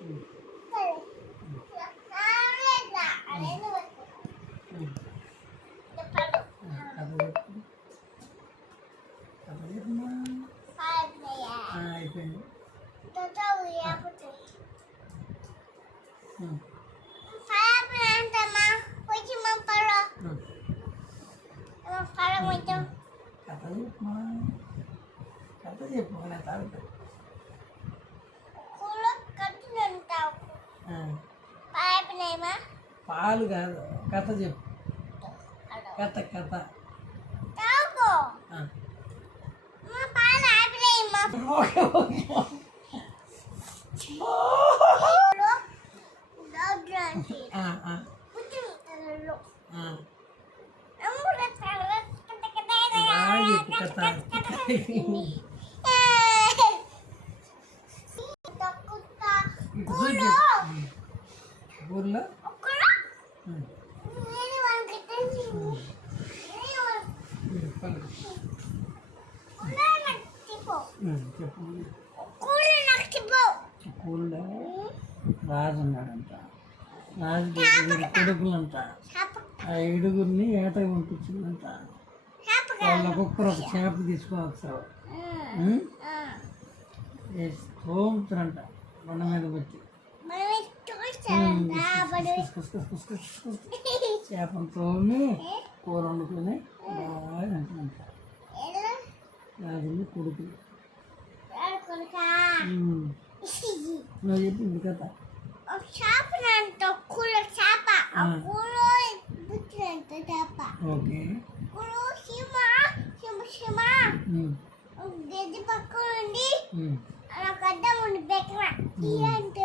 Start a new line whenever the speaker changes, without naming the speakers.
కథ చెప్పు కథ చెప్పమ్మా ఆ, అయిపోయింది పాలు కాదు కథ చెప్పు. కథ కథ. కథ. ఊర్లో? చెప్పు. ఊళ్ళో రాజు ఏడుగురు కొడుకులంట. ఆ ఏడుగురిని ఏటకి పంపించిందంట. వాళ్ళ ఒక్కొక్కరు ఒక చేప తీసుకోవచ్చు తోముతారంట బండ మీద వచ్చి. చేపను తోమి కూర వండుకొని బాగా తింటారంట రాజుని కొడుకులు ఉమ్. నువ్వు చెప్పింది కథ.
చేప అంట కూర చేప. ఆ
ఆ.
కూర బుచ్చినంత చేప.
ఓకే.
గడ్డి పక్కన ఉండి. అలా గడ్డ ఉండి బెక్కన తీయండి